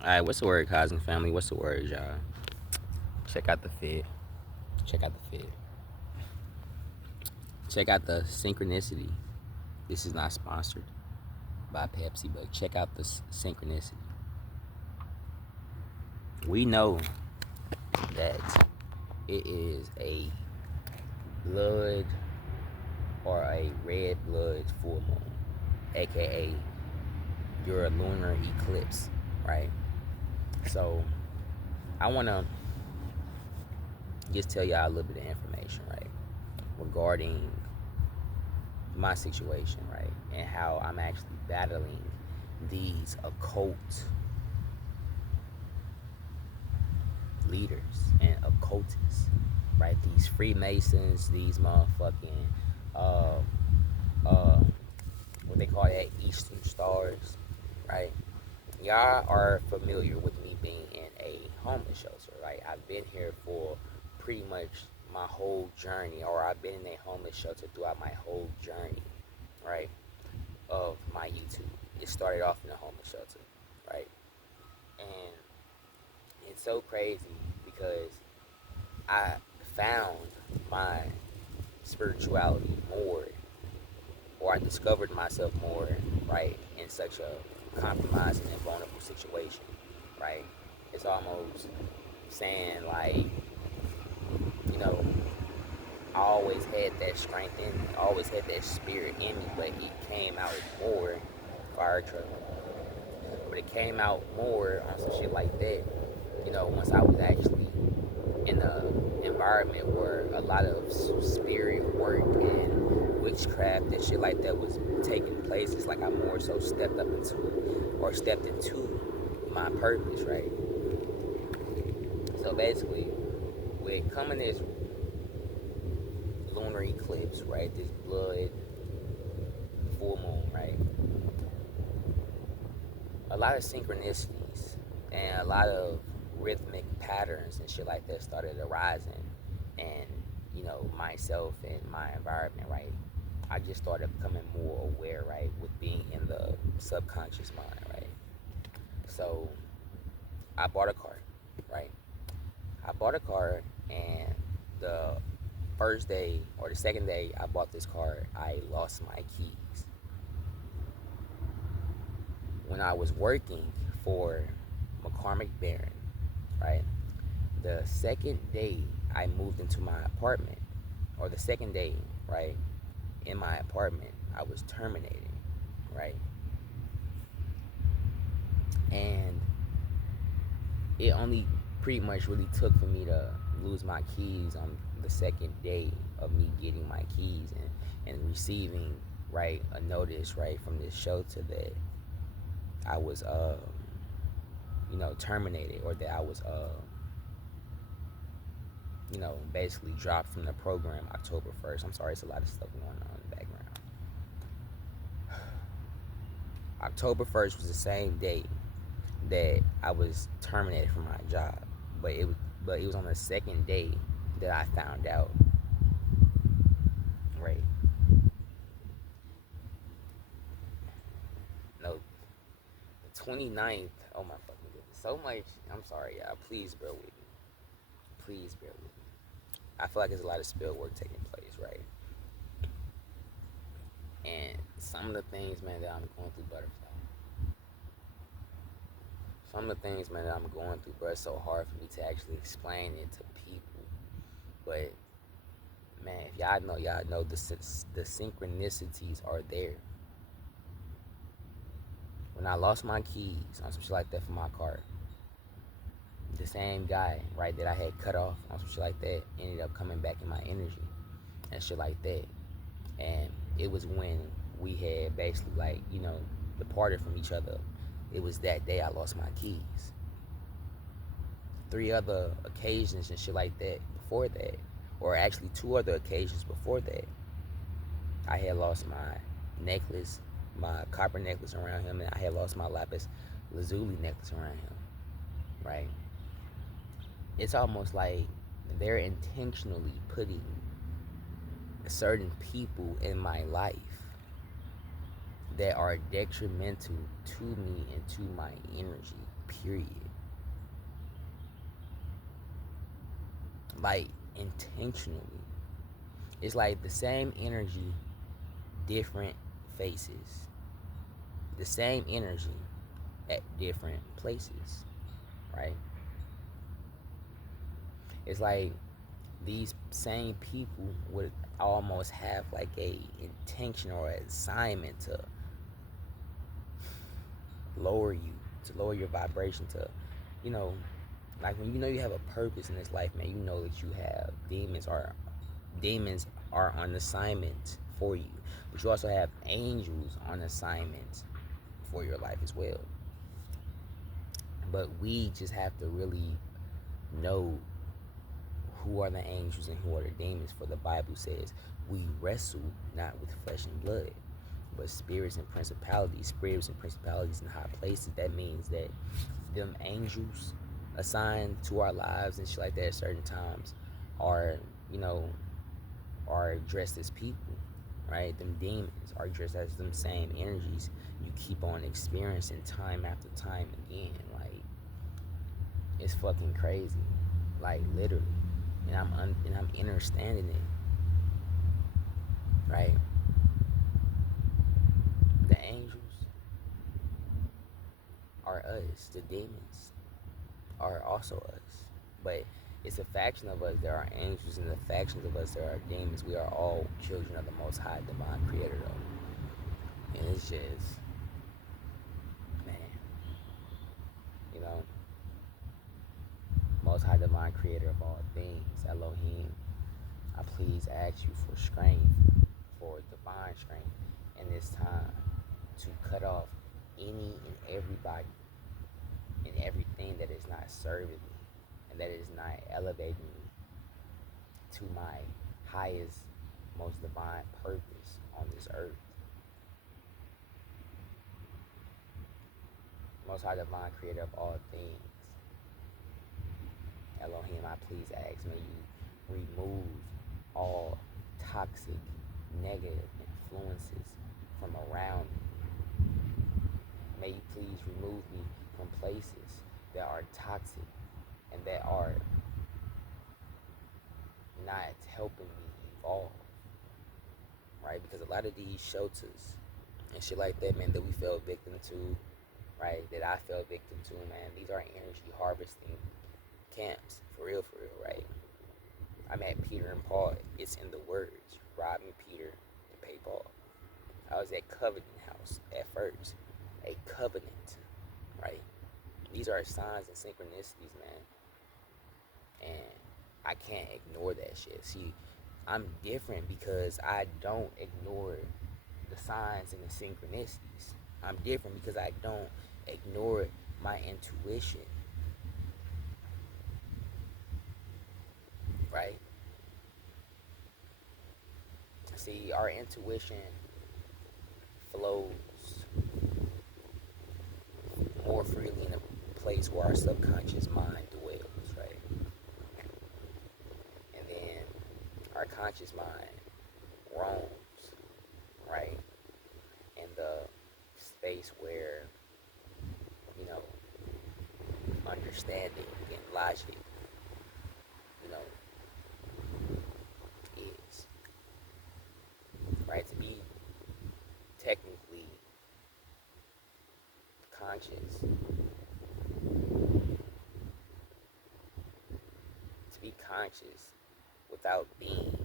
Alright, what's the word, Cosmic Family? What's the word, y'all? Check out the fit. Check out the fit. Check out the synchronicity. This is not sponsored by Pepsi, but check out the synchronicity. We know that it is a blood or a red blood full moon, aka your lunar eclipse, right? So I want to just tell y'all a little bit of information, right, regarding my situation, right, and how I'm actually battling these occult leaders and occultists, right? These Freemasons, these motherfucking, uh, uh, what they call that, Eastern Stars, right? Y'all are familiar with me being in a homeless shelter, right? I've been here for pretty much my whole journey, or I've been in a homeless shelter throughout my whole journey, right, of my YouTube. It started off in a homeless shelter, right? And it's so crazy because I found my spirituality more, or I discovered myself more, right, in such a compromising and vulnerable situation, right? It's almost saying like, you know, I always had that strength in me, I always had that spirit in me, but it came out more, fire truck, but it came out more on some shit like that, once I was actually in an environment where a lot of spirit work and witchcraft and shit like that was taking place. It's like I more so stepped up into or stepped into my purpose, right? So basically, with coming this lunar eclipse, right, this blood full moon, right, a lot of synchronicities and a lot of rhythmic patterns and shit like that started arising, and myself and my environment, right, I just started becoming more aware, right, with being in the subconscious mind, right. So I bought a car, right. I bought a car, and the first day or the second day I bought this car, I lost my keys. When I was working for McCormick Barron, right, the second day I moved into my apartment, or the second day, right, in my apartment, I was terminated, right? And it only pretty much really took for me to lose my keys on the second day of me getting my keys and receiving, right, a notice, right, from this shelter that I was, terminated, or that I was, basically dropped from the program October 1st. I'm sorry, it's a lot of stuff going on in the background. October 1st was the same day that I was terminated from my job, but it was on the second day that I found out, right? No, the 29th. Oh my fucking goodness, so much. I'm sorry, y'all. Please bear with me. Please bear with me. I feel like there's a lot of spill work taking place, right? And some of the things, man, that I'm going through, butterfly. Some of the things, man, that I'm going through, bro, it's so hard for me to actually explain it to people. But man, if y'all know the synchronicities are there. When I lost my keys on some shit like that for my car, the same guy, right, that I had cut off on some shit like that ended up coming back in my energy and shit like that. And it was when we had basically, like, departed from each other. It was that day I lost my keys. 3 other occasions and shit like that before that, or actually 2 other occasions before that, I had lost my necklace, my copper necklace around him, and I had lost my lapis lazuli necklace around him, right? It's almost like they're intentionally putting certain people in my life that are detrimental to me and to my energy, period. Like intentionally. It's like the same energy, different faces. The same energy at different places, right? It's like these same people would almost have like a intention or assignment to lower you, to lower your vibration, to, you know, like when you know you have a purpose in this life, man, you know that you have demons are on assignment for you, but you also have angels on assignment for your life as well. But we just have to really know who are the angels and who are the demons. For the Bible says we wrestle not with flesh and blood, but spirits and principalities in high places. That means that them angels assigned to our lives and shit like that at certain times are, you know, are dressed as people, right? Them demons are dressed as them same energies you keep on experiencing time after time again. Like, it's fucking crazy, like literally. And I'm understanding it, right? The angels are us. The demons are also us. But it's a faction of us that are angels, and the factions of us that are demons. We are all children of the Most High Divine Creator, though. And it's just, man, you know, Most High Divine Creator of all things, Elohim, I please ask you for strength, for divine strength in this time to cut off any and everybody and everything that is not serving me and that is not elevating me to my highest, most divine purpose on this earth. Most High Divine Creator of all things, Elohim, I please ask, may you remove all toxic, negative influences from around me. May you please remove me from places that are toxic and that are not helping me evolve, right? Because a lot of these shelters and shit like that, man, that we fell victim to, right? That I fell victim to, man. These are energy harvesting camps, for real, right? I'm at Peter and Paul. It's in the words, robbing Peter to pay Paul. I was at Covenant House at first, a covenant, right? These are signs and synchronicities, man, and I can't ignore that shit. See, I'm different because I don't ignore the signs and the synchronicities. I'm different because I don't ignore my intuition, right? See, our intuition flows more freely in a place where our subconscious mind dwells, right? And then our conscious mind roams, right? In the space where, you know, understanding and logic, you know, is, right? To be technically conscious, to be conscious without being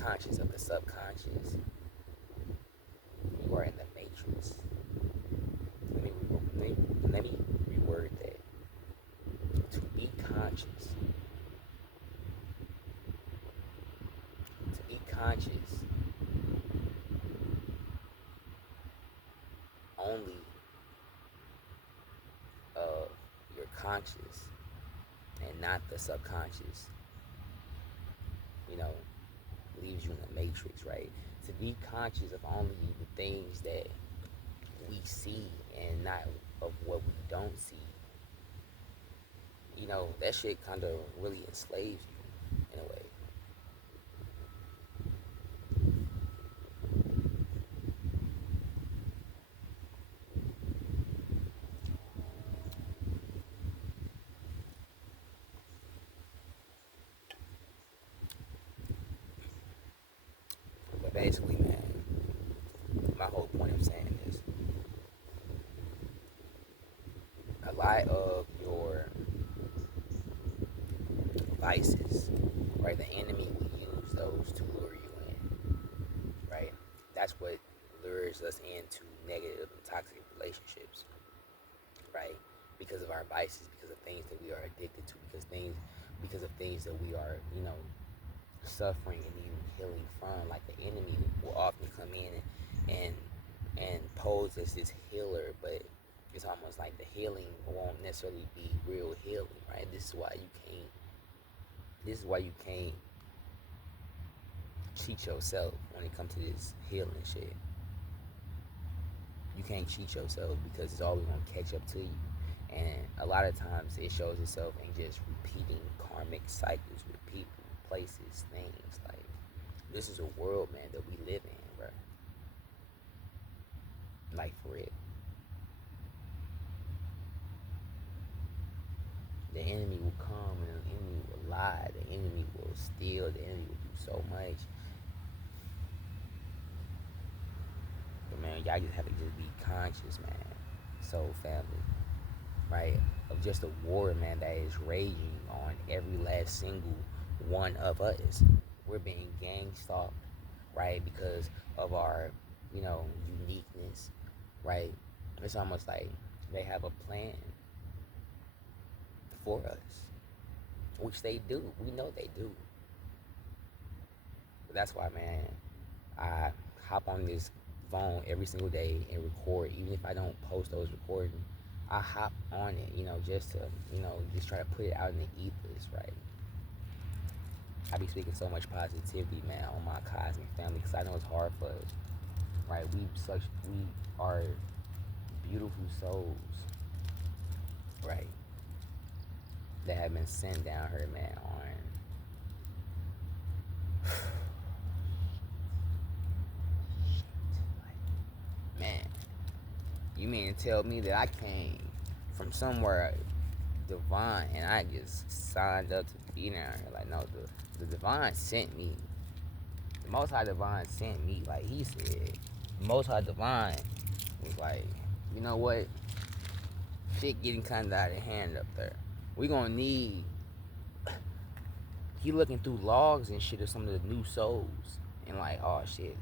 conscious of the subconscious, you are in the matrix. Let me, let me reword that. To be conscious, only of your conscious and not the subconscious, you know, leaves you in the matrix, right? To be conscious of only the things that we see and not of what we don't see, you know, that shit kind of really enslaves you in a way. basically, man, my whole point of saying this, a lot of your vices, right? The enemy will use those to lure you in, right? That's what lures us into negative and toxic relationships, right? Because of our vices, because of things that we are addicted to, because of things that we are, suffering and needing healing from. Like the enemy will often come in and pose as this healer, but it's almost like the healing won't necessarily be real healing, right? This is why you can't cheat yourself when it comes to this healing shit. You can't cheat yourself because it's always gonna catch up to you. And a lot of times it shows itself in just repeating karmic cycles with people, places, things. Like, this is a world, man, that we live in, bro. Like, for real. The enemy will come and the enemy will lie. The enemy will steal. The enemy will do so much. But, man, y'all just have to just be conscious, man. So, family, right? Of just a war, man, that is raging on every last single one of us. We're being gang stalked, right? Because of our, uniqueness, right? It's almost like they have a plan for us, which they do. We know they do. But that's why, man, I hop on this phone every single day and record. Even if I don't post those recordings, I hop on it, just to, just try to put it out in the ethers, right? I be speaking so much positivity, man, on my cosmic family, because I know it's hard for us, right? We are beautiful souls, right? That have been sent down here, man, on man, you mean to tell me that I came from somewhere divine and I just signed up to be down here? Like, no, the divine sent me. The Most High Divine sent me. Like he said, the Most High Divine was like, you know what? Shit getting kind of out of hand up there. We gonna need. He looking through logs and shit of some of the new souls and like, oh shit,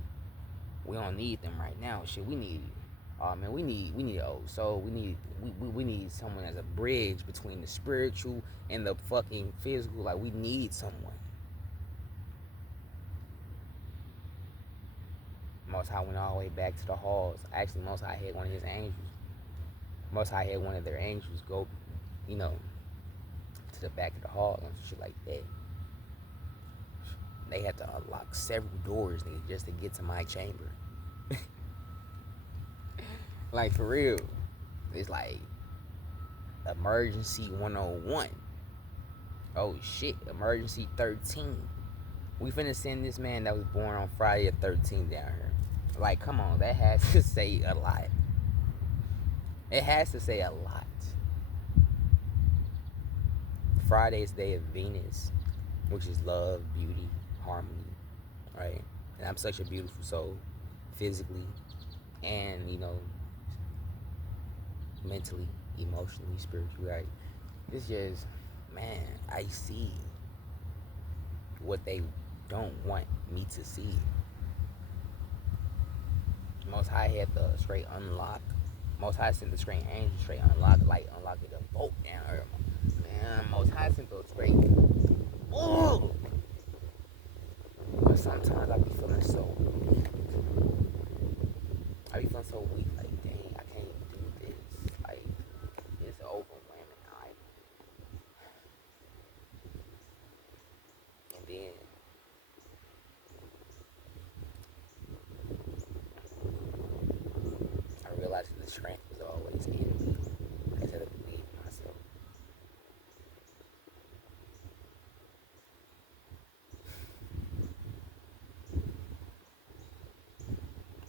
we don't need them right now. Shit, we need. Oh man, we need an old soul. We need someone as a bridge between the spiritual and the fucking physical. Like, we need someone. Most High went all the way back to the halls. Actually, Most High had one of his angels. Most High had one of their angels go, to the back of the hall and shit like that. They had to unlock several doors, nigga, just to get to my chamber. Like, for real. It's like emergency 101. Oh shit, emergency 13. We finna send this man that was born on Friday the 13th down here. Like, come on, that has to say a lot. It has to say a lot. Friday's day of Venus, which is love, beauty, harmony, right? And I'm such a beautiful soul, physically, and mentally, emotionally, spiritually, right? It's just, man, I see what they don't want me to see. Most High had the straight unlock. Most High sent the straight angel straight unlock, like unlocking the boat down here. Man, Most High sent those straight. Ooh! But sometimes I be feeling so weak. I be feeling so weak, like, dang, I can't do this. Like, it's overwhelming. And then I realized that the strength was always in me. I just had to believe in myself.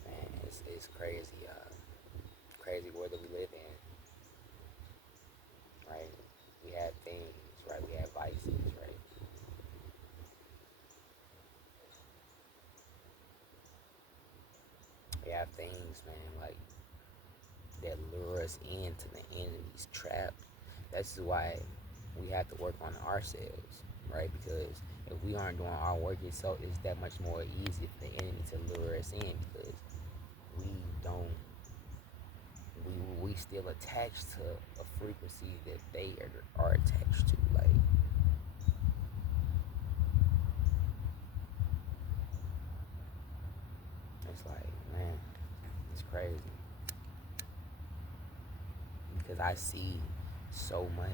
Man, it's crazy, crazy world that we live in, right? We have things, right? We have vices, right? things, man, like that lure us into the enemy's trap. That's why we have to work on ourselves, right? Because if we aren't doing our work itself, it's that much more easy for the enemy to lure us in because we don't we still attached to a frequency that they are attached to. Like, it's like, man, it's crazy because I see so much.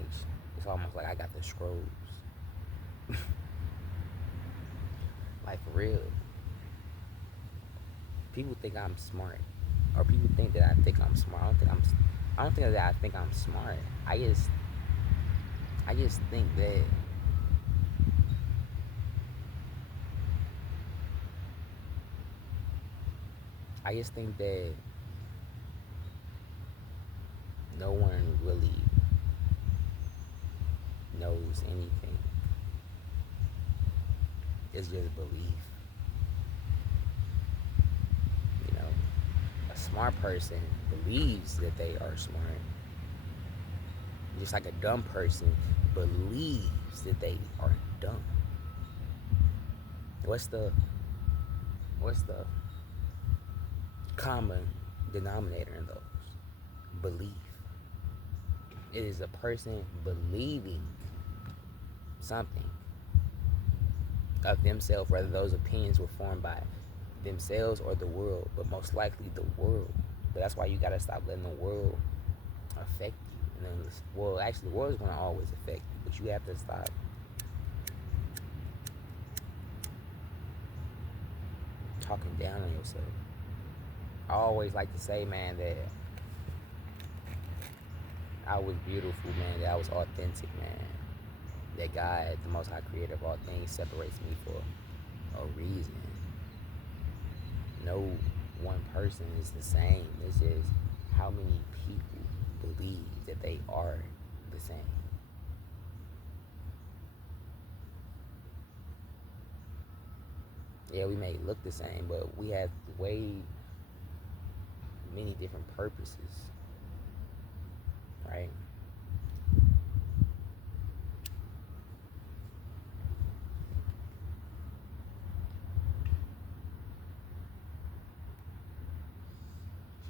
It's almost like I got the scrolls. Like, for real. People think I'm smart, or people think that I think I'm smart. I don't think that I think I'm smart. I just think that I just think that no one really knows anything. It's just belief. You know, a smart person believes that they are smart, just like a dumb person believes that they are dumb. What's the what's the common denominator in those? Belief. It is a person believing something of themselves, whether those opinions were formed by themselves or the world, but most likely the world. But that's why you gotta stop letting the world affect you. And then, well, actually, the world is gonna always affect you, but you have to stop talking down on yourself. I always like to say, man, that I was beautiful, man, that I was authentic, man. That God, the most high creator of all things, separates me for a reason. No one person is the same. It's just how many people believe that they are the same. Yeah, we may look the same, but we have way many different purposes, right?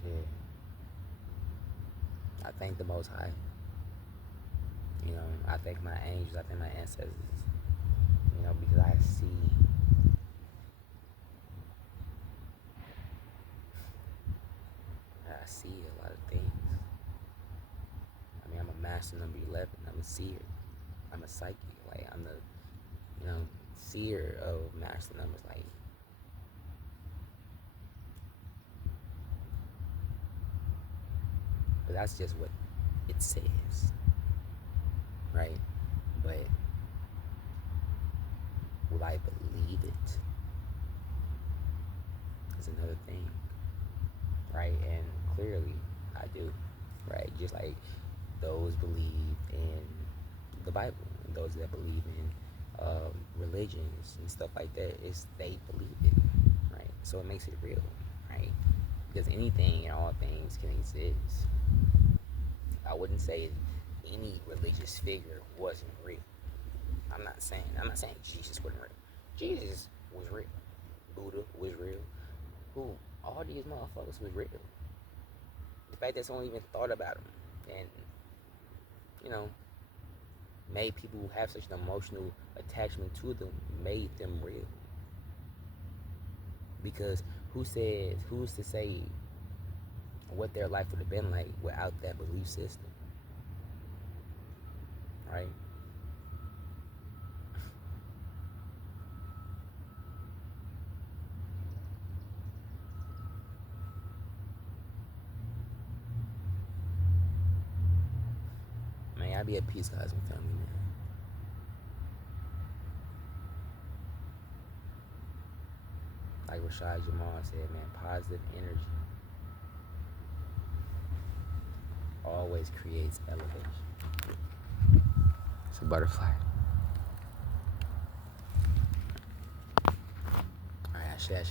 Yeah. I thank the Most High. You know, I thank my angels. I thank my ancestors. You know, because I see a lot of things. I mean, I'm a master number 11. I'm a seer. I'm a psychic. Like, I'm the, seer of master numbers. Like, but that's just what it says, right? But will I believe it? Is another thing, right? And clearly, I do, right? Just like those believe in the Bible, and those that believe in religions and stuff like that, is they believe it, right? So it makes it real, right? Because anything and all things can exist. I wouldn't say any religious figure wasn't real. I'm not saying Jesus wasn't real. Jesus was real. Buddha was real. Who? All these motherfuckers was real. The fact that someone even thought about them and, you know, made people have such an emotional attachment to them made them real. Because who's to say what their life would have been like without that belief system, right? Man, I be at peace, guys, and family, man. Like Rashad Jamal said, man, positive energy always creates elevation. It's a butterfly. All right, shake.